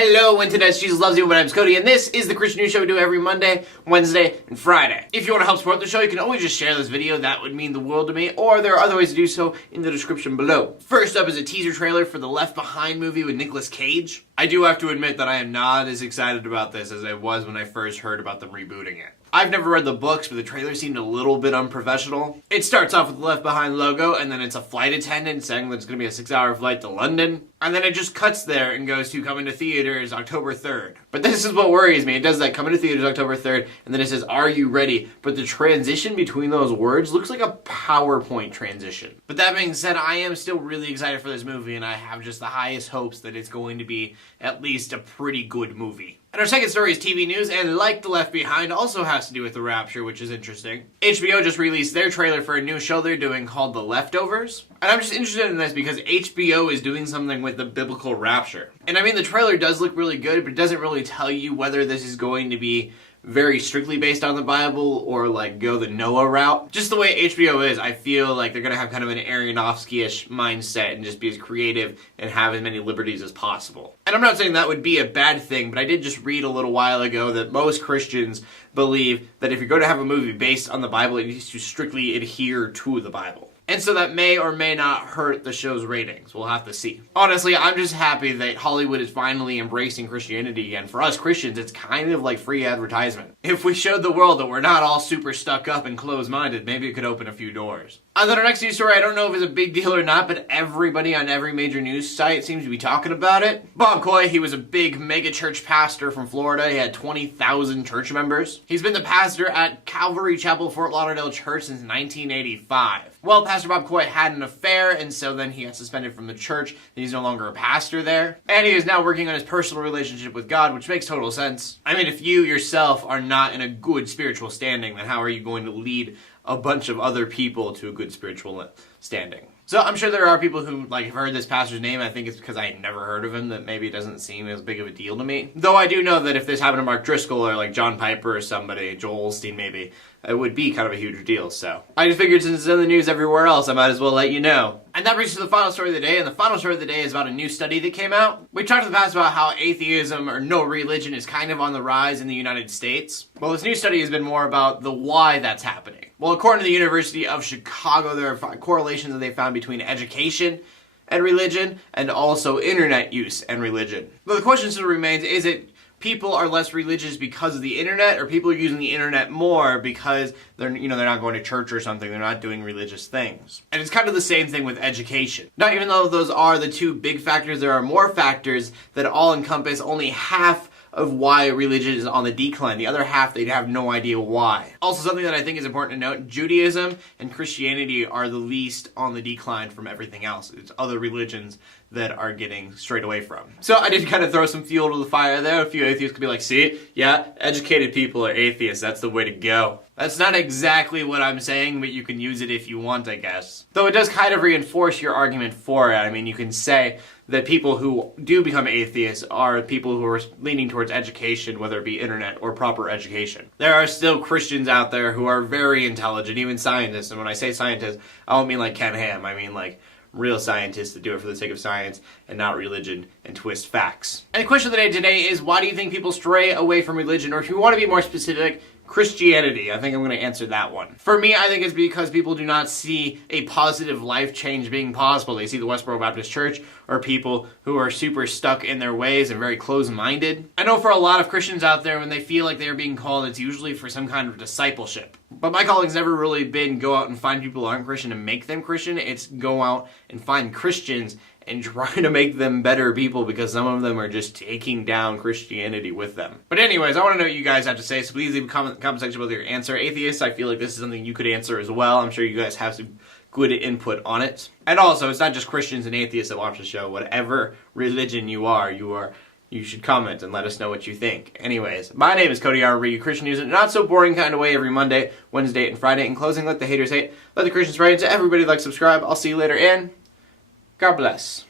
Hello, Internet, Jesus loves you. My name's Cody, and this is the Christian News Show we do every Monday, Wednesday, and Friday. If you want to help support the show, you can always just share this video. That would mean the world to me, or there are other ways to do so in the description below. First up is a teaser trailer for the Left Behind movie with Nicolas Cage. I do have to admit that I am not as excited about this as I was when I first heard about them rebooting it. I've never read the books, but the trailer seemed a little bit unprofessional. It starts off with the Left Behind logo, and then it's a flight attendant saying that it's going to be a 6-hour flight to London. And then it just cuts there and goes to coming to theaters October 3rd. But this is what worries me. It does that, coming to theaters October 3rd, and then it says, "Are you ready?" But the transition between those words looks like a PowerPoint transition. But that being said, I am still really excited for this movie, and I have just the highest hopes that it's going to be at least a pretty good movie. And our second story is TV news, and like the Left Behind, also has to do with the Rapture, which is interesting. HBO just released their trailer for a new show they're doing called The Leftovers. And I'm just interested in this because HBO is doing something with the biblical rapture. And I mean, the trailer does look really good, but it doesn't really tell you whether this is going to be very strictly based on the Bible or like go the Noah route. Just the way HBO is, I feel like they're going to have kind of an Aronofsky-ish mindset and just be as creative and have as many liberties as possible. And I'm not saying that would be a bad thing, but I did just read a little while ago that most Christians believe that if you're going to have a movie based on the Bible, it needs to strictly adhere to the Bible. And so that may or may not hurt the show's ratings. We'll have to see. Honestly, I'm just happy that Hollywood is finally embracing Christianity again. For us Christians, it's kind of like free advertisement. If we showed the world that we're not all super stuck up and closed-minded, maybe it could open a few doors. And then our next news story, I don't know if it's a big deal or not, but everybody on every major news site seems to be talking about it. Bob Coy, he was a big MegaChurch pastor from Florida. He had 20,000 church members. He's been the pastor at Calvary Chapel, Fort Lauderdale Church since 1985. Well, Pastor Bob Coy had an affair, and so then he got suspended from the church, and he's no longer a pastor there. And he is now working on his personal relationship with God, which makes total sense. I mean, if you yourself are not in a good spiritual standing, then how are you going to lead a bunch of other people to a good spiritual standing? So I'm sure there are people who have heard this pastor's name. I think it's because I had never heard of him that maybe it doesn't seem as big of a deal to me. Though I do know that if this happened to Mark Driscoll or like John Piper or somebody, Joel Osteen maybe, it would be kind of a huge deal. So I just figured since it's in the news everywhere else, I might as well let you know. And that brings us to the final story of the day, and the final story of the day is about a new study that came out. We talked in the past about how atheism or no religion is kind of on the rise in the United States. Well, this new study has been more about the why that's happening. Well, according to the University of Chicago, there are correlations that they found between education and religion, and also internet use and religion. But the question still remains, is it people are less religious because of the internet, or people are using the internet more because they're not going to church or something, they're not doing religious things? And it's kind of the same thing with education. Now, even though those are the two big factors, there are more factors that all encompass only half of why religion is on the decline. The other half, they'd have no idea why. Also, something that I think is important to note, Judaism and Christianity are the least on the decline from everything else. It's other religions that are getting strayed away from. So I did kind of throw some fuel to the fire there. A few atheists could be like, see, yeah, educated people are atheists. That's the way to go. That's not exactly what I'm saying, but you can use it if you want, I guess. Though it does kind of reinforce your argument for it. I mean, you can say that people who do become atheists are people who are leaning towards education, whether it be internet or proper education. There are still Christians out there who are very intelligent, even scientists. And when I say scientists, I don't mean like Ken Ham. I mean like real scientists that do it for the sake of science and not religion and twist facts. And the question of the day today is, why do you think people stray away from religion? Or if you want to be more specific, Christianity. I think I'm going to answer that one. For me, I think it's because people do not see a positive life change being possible. They see the Westboro Baptist Church or people who are super stuck in their ways and very closed-minded. I know for a lot of Christians out there, when they feel like they are being called, it's usually for some kind of discipleship. But my calling's never really been go out and find people who aren't Christian and make them Christian. It's go out and find Christians and try to make them better people, because some of them are just taking down Christianity with them. But anyways, I want to know what you guys have to say, so please leave a comment section with your answer. Atheists, I feel like this is something you could answer as well. I'm sure you guys have some good input on it. And also, it's not just Christians and atheists that watch the show. Whatever religion you should comment and let us know what you think. Anyways, my name is Cody. I read you Christian news in a not so boring kind of way every Monday, Wednesday, and Friday. In closing, let the haters hate, let the Christians pray, and to everybody like, subscribe. I'll see you later, and God bless.